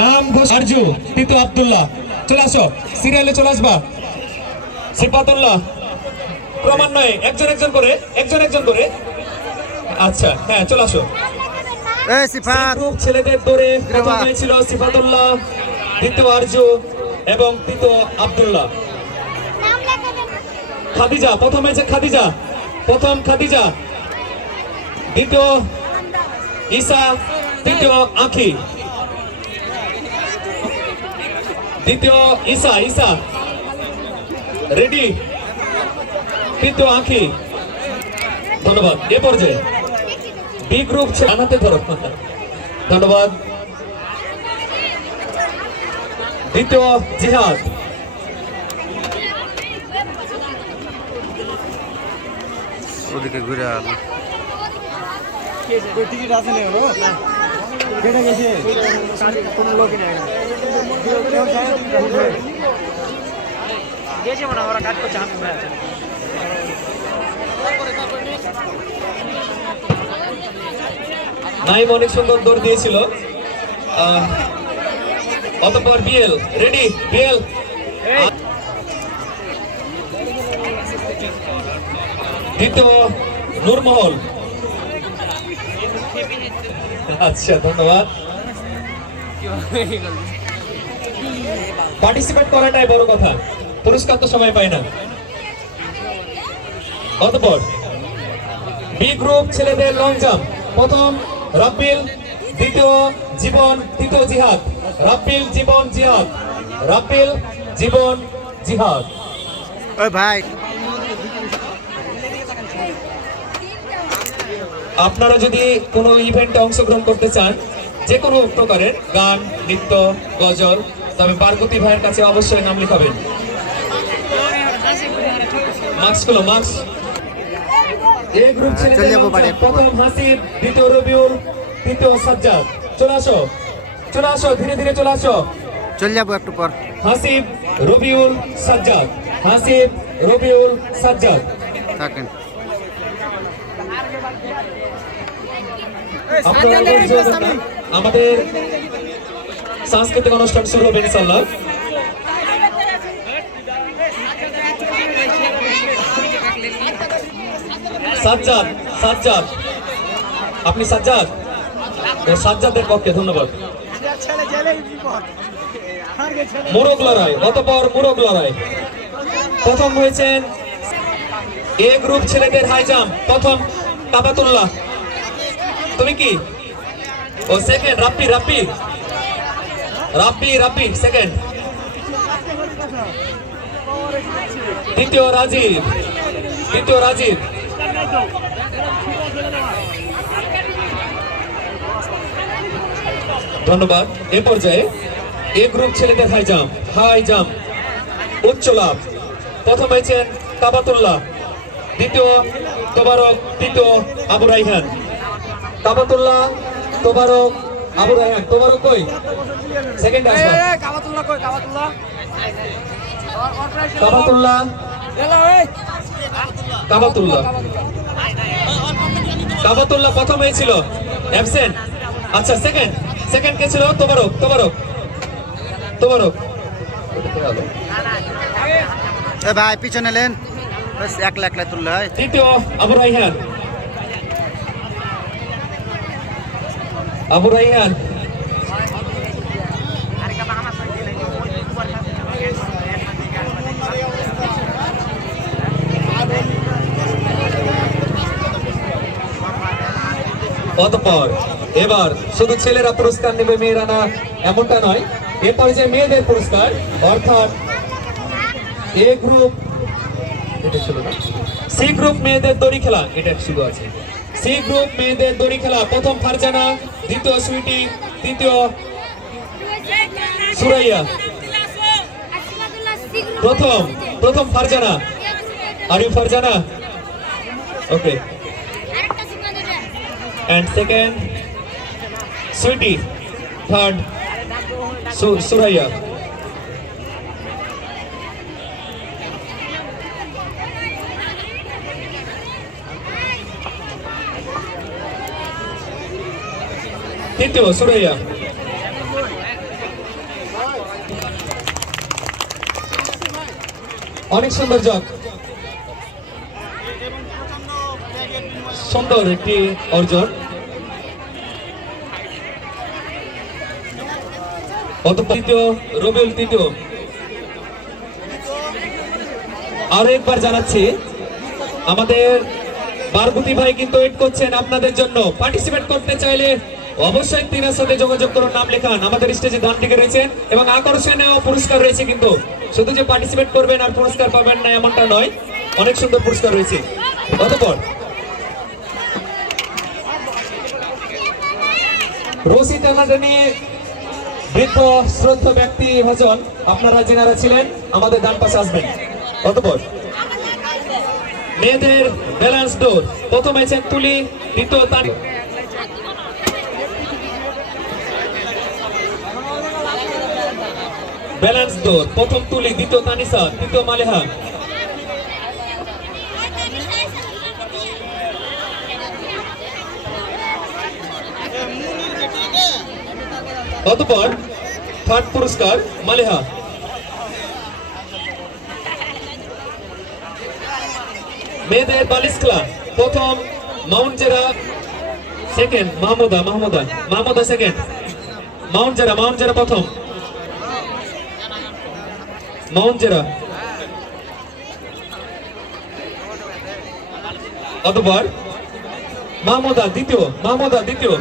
নাম ঘোষ আরজু তিতু আব্দুল্লাহ। চলে আসো সিরিয়ালে চলে আসবা। সিফাতুল্লাহ ক্রমান্বয়ে একজন একজন করে একজন একজন করে। আচ্ছা হ্যাঁ চলে আসো। ছেলেদের দৌড়ে প্রথম হয়েছিল সিফাতুল্লাহ দ্বিতীয় আরজু এবং তৃতীয় আব্দুল্লাহ। খাদিজা প্রথম হয়েছে খাদিজা প্রথম খাদিজা। দ্বিতীয় ঈসা তৃতীয় আখি। দ্বিতীয় ঈসা ঈসা। রেডি তৃতীয় আখি। ধন্যবাদ। এ পর্যায়ে বি গ্রুপ জানাতে ধরো। ধন্যবাদ। দ্বিতীয় জিহাদ। ওদিকে ঘুরে আলো টিকিট আছে না গেছে। কোনো লোকই নাই দিয়েছে মনে ওরা কাজ করছে হাত আছে নাইম অনেক সুন্দর দৌড় দিয়েছিল। অতঃপর বিএল, রেডি, বিএল। দ্বিতীয় নূরমহল। আচ্ছা ধন্যবাদ। পার্টিসিপেট করাটাই বড় কথা। পুরস্কার তো সময় পায় না। অতঃপর বি গ্রুপ ছেলেদের লং জাম্প প্রথম রাব্বিল দ্বিতীয় জীবন তৃতীয় জিহাদ। রাব্বিল জীবন জিহাদ। রাব্বিল জীবন জিহাদ। ভাই। আপনারা যদি কোনো ইভেন্টে অংশগ্রহণ করতে চান যে কোনো প্রকারের গান নৃত্য গজল তবে পার্বতী ভাইয়ের কাছে অবশ্যই নাম লিখাবেন। মার্কসগুলো মার্কস এ গ্রুপ চলে প্রথম হাসিব দ্বিতীয় রবিউল তৃতীয় সাজ্জাদ। চলে আসো চলে আসো ধীরে ধীরে চলে আসো। চলে যাব একটু পর। হাসিব রবিউল সাজ্জাদ। হাসিব রবিউল সাজ্জাদ। থাকেন। আমাদের সাংস্কৃতিক অনুষ্ঠান শুরু হবে ইনশাল্লাহ সাজ্জাদ সাজ্জাদ। আপনি সাজ্জাদ? সাজ্জাদের পক্ষে, ধন্যবাদ। মোরগ লড়াই অতপর মোরগ লড়াই। প্রথম হয়েছেন এ গ্রুপ ছেলেদের হাই জাম্প, প্রথম কাবাতুল্লাহ। তুমি কি? ও সেকেন্ড রাপ্পি রাপ্পি রাপ্পি রাপ্পি সেকেন্ড দ্বিতীয় রাজীব দ্বিতীয় রাজীব ধন্যবাদ। এ পর্যায়ে এ গ্রুপ ছেলেদের হাই জাম্প হাই জাম্প উচ্চ লাভ। প্রথম হয়েছেন কাবাতুল্লাহ দ্বিতীয় তোবারক, তৃতীয় আবু রাইহান। কাবাতুল্লাহ তোবারক আবু রাইহান তোবারক কই? সেকেন্ড আসবা কাবাতুল্লাহ কই কাবাতুল্লাহ? কাবাতুল্লাহ? কাবাতুল্লাহ। কাবাতুল্লাহ প্রথম হয়েছিল অ্যাবসেন্ট আচ্ছা সেকেন্ড সেকেন্ড কে ছিল? তোবারক তোবারক এ ভাই পিছনে লেন। একলা তুললে হয়। তৃতীয় আবু রাইহান আবু রাইহান অতঃপর এবার শুধু ছেলেরা পুরস্কার নেবে, মেয়েরা না, এমনটা নয়। এরপরে যে মেয়েদের পুরস্কার, অর্থাৎ এ গ্রুপ এটা ছিল না? সি গ্রুপ মেয়েদের দড়ি খেলা, এটা শুধু আছে। সি গ্রুপ মেয়েদের দড়ি খেলা, প্রথম ফারজানা দ্বিতীয় সুইটি, তৃতীয় সুরাইয়া। প্রথম প্রথম ফারজানা। আর you Farzana? Okay and second Sweety third Su- দ্বিতীয় সুরাইয়া অনেক সুন্দর জক সুন্দর একটি অর্জন তৃতীয় রবিউল তৃতীয় আরও একবার জানাচ্ছি, আমাদের পার্বতী ভাই কিন্তু ওয়েট করছেন আপনাদের জন্য। পার্টিসিপেট করতে চাইলে অবশ্যই তিনার সাথে যোগাযোগ করুন, নাম লেখান। আমাদের স্টেজে দান টিকে রয়েছেন এবং আকর্ষণীয় পুরস্কার রয়েছে কিন্তু। শুধু যে পার্টিসিপেট করবেন আর পুরস্কার পাবেন না, এমনটা নয়। অনেক সুন্দর পুরস্কার রয়েছে। অতঃপর রশি টানাটানি বৃদ্ধ, শ্রদ্ধ ব্যক্তি ভজন আপনারা যেনারা ছিলেন, আমাদের ডান পাশে আসবেন। অতঃপর, মেয়েদের ব্যালান্স ডোর প্রথম হয়েছেন তুলি, দ্বিতীয় তার ব্যালেন্স ডোর প্রথম তুলি, দ্বিতীয় তানিসা তৃতীয় মালেহা। অতঃপর থার্ড পুরস্কার, মালেহা। মেয়েদের বালিশ খেলা, প্রথম মাউন্ট জেরা সেকেন্ড মাহমুদা মাহমুদা মাহমুদা সেকেন্ড মাউন্ট জেরা মাউন্ট জেরা প্রথম। মাউন্ট জেরা। অতঃপর মাহমুদা দ্বিতীয় মাহমুদা দ্বিতীয়।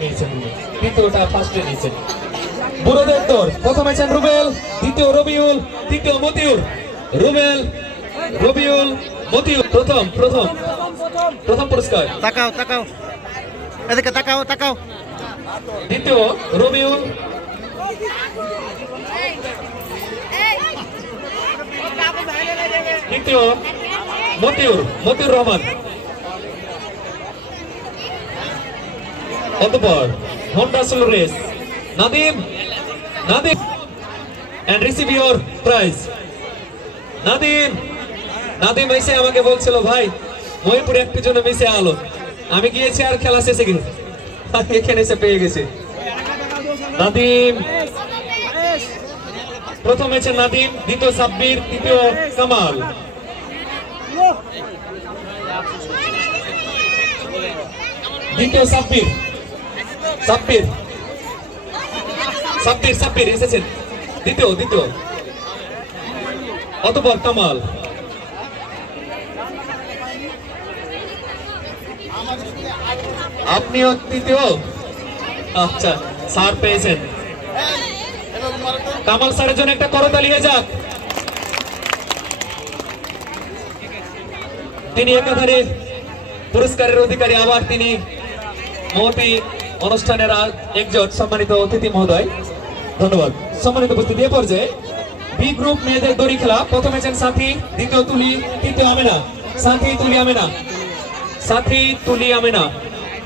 নিয়েছেন উনি। দ্বিতীয়টা প্রথম দ্বিতীয় রবিউল রবিউল প্রথম প্রথম। প্রথম পুরস্কার। তাকাও তাকাও। এদিকে তাকাও তাকাও। দ্বিতীয় রবিউল। তৃতীয় মতিউর মতিউর রহমান। অতপর Honda solo race Nadim Nadim. And receive your prize Nadim Nadim এসে আমাকে বলছিল ভাই মহিপুরে একটু জন্য মিশে আলো। আমি গিয়েছি আর খেলা শেষে গিয়ে। আর এখানে এসে পেয়ে গেছে। নাদিম। প্রথম হয়েছে নাদিম, দ্বিতীয় সাব্বির, তৃতীয় কামাল। দ্বিতীয় সাব্বির। সাব্বির। সাব্বির সাব্বির, এসেছেন। দ্বিতীয় দ্বিতীয়। অতপর কামাল। আপনিও তৃতীয় আচ্ছা স্যার পেয়েছেন। কামাল স্যারের জন্য একটা করতালি যাক। তিনি একাধারে পুরস্কারের অধিকারী, আবার তিনি মহতি অনুষ্ঠানের একজন সম্মানিত অতিথি মহোদয়। ধন্যবাদ। সম্মানিত উপস্থিতি, এ পর্যায়ে বি গ্রুপ মেয়েদের দড়ি খেলা। প্রথম আছেন সাথী, দ্বিতীয় তুলি, তৃতীয় আমেনা। সাথী তুলি আমেনা। সাথী তুলি আমেনা।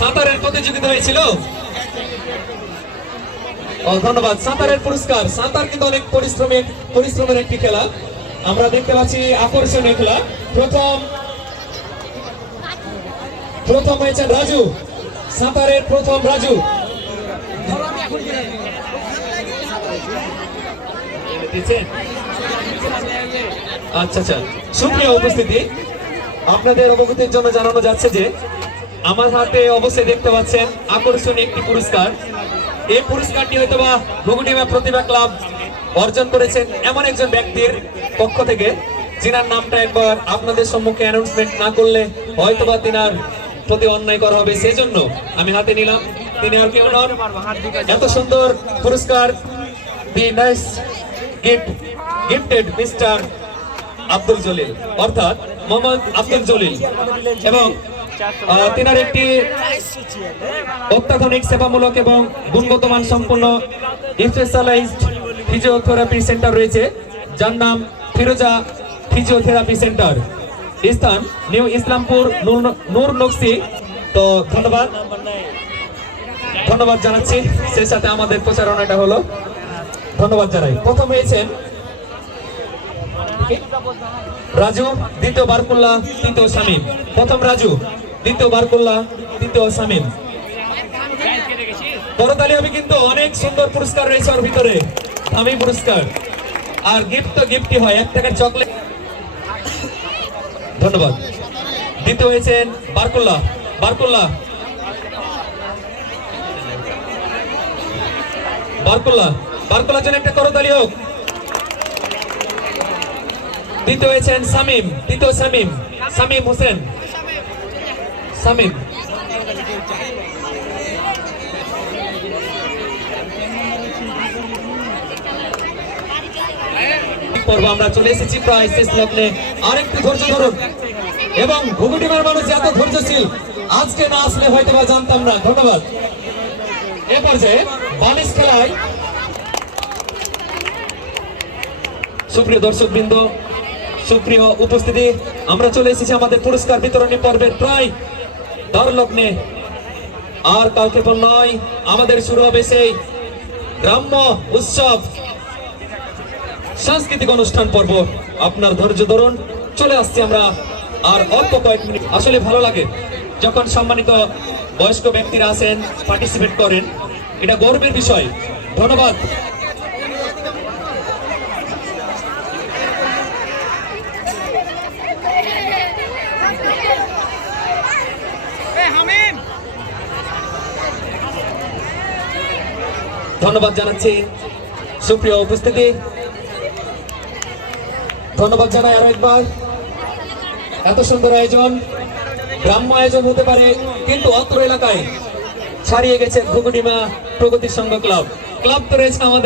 সাঁতারের প্রতিযোগিতা হয়েছিল। ধন্যবাদ। সাঁতারের পুরস্কার। সাঁতার কিন্তু অনেক পরিশ্রমের পরিশ্রমের একটি খেলা। আমরা দেখতে পাচ্ছি আকর্ষণীয় খেলা। প্রথম প্রথম হয়েছে রাজু। সাঁতারের প্রথম রাজু। আচ্ছা আচ্ছা। সুপ্রিয় উপস্থিতি, আপনাদের অবগতির জন্য জানানো যাচ্ছে যে আমার হাতে অবশ্যই দেখতে পাচ্ছেন আকর্ষণীয় একটি পুরস্কার। এই পুরস্কারটি হয়তো বা ঘুগুনিমা প্রতিভা ক্লাব অর্জন করেছেন এমন একজন ব্যক্তির পক্ষ থেকে, যিনার নামটা একবার আপনাদের সম্মুখে অ্যানাউন্সমেন্ট না করলে হয়তোবা তিনার প্রতি অন্যায় করা হবে। সেজন্য আমি হাতে নিলাম। তিনি আর কেউ নন। এত সুন্দর পুরস্কার। The nice gift, gifted mister Abdul Jalil. অর্থাৎ মোহাম্মদ আব্দুল জলিল। এবং তিনার একটি অত্যাধুনিক সেবামূলক এবং গুণগত মান সম্পন্ন স্পেশালাইজড ফিজিওথেরাপি সেন্টার রয়েছে, যার নাম ফিরোজা ফিজিওথেরাপি সেন্টার স্থান নিউ ইসলামপুর নূর- নকশি। তো ধন্যবাদ। ধন্যবাদ জানাচ্ছি। সেই সাথে আমাদের প্রচারণাটা হলো। ধন্যবাদ জানাই। প্রথম হয়েছেন রাজু, দ্বিতীয় বারকুল্লা, তৃতীয় শামীম। প্রথম রাজু, দ্বিতীয় বারকুল্লা, তৃতীয় শামীম। করতালি হবে কিন্তু অনেক সুন্দর পুরস্কার রয়েছে ওর ভিতরে। দামি পুরস্কার। আর গিফট তো গিফটই হয়, এক টাকার চকলেট ধন্যবাদ। দ্বিতীয় হয়েছেন বারকুল্লা। বারকুল্লা। বারকুল্লা। বারকুল্লার জন্য একটা করতালি হোক। দ্বিতীয় হয়েছেন সামিম, দ্বিতীয় সামিম সামিম হোসেন। সামিম। পর্ব আমরা চলে এসেছি প্রায় শেষ লগ্নে। আরেকটু ধৈর্য ধরুন। এবং ঘুঘুটিমার মানুষ এত ধৈর্যশীল, আজকে না আসলে হয়তো বা জানতাম না। ধন্যবাদ। এ পর্যায়ে বালিশ খেলায় সুপ্রিয় দর্শক বৃন্দ সুপ্রিয় উপস্থিতি, আমরা চলে এসেছি আমাদের পুরস্কার বিতরণী পর্বের প্রায় দর লগ্নে। আর কাউকে বল নয় আমাদের শুরু হবে সেই গ্রাম্য উৎসব। সাংস্কৃতিক অনুষ্ঠান পর্ব। আপনার ধৈর্য ধরুন, চলে আসছি আমরা। আর অল্প কয়েক মিনিট। আসলে ভালো লাগে যখন সম্মানিত বয়স্ক ব্যক্তিরা আসেন পার্টিসিপেট করেন। এটা গর্বের বিষয়। ধন্যবাদ। ধন্যবাদ জানাচ্ছি। সুপ্রিয় উপস্থিতি, ধন্যবাদ জানাই আরও একবার। এত সুন্দর আয়োজন, গ্রাম্য আয়োজন হতে পারে, কিন্তু অত্র এলাকায় ছাড়িয়ে গেছে ঘুগুডিমা প্রগতি সংঘ ক্লাব। ক্লাব তো রয়েছে আমাদের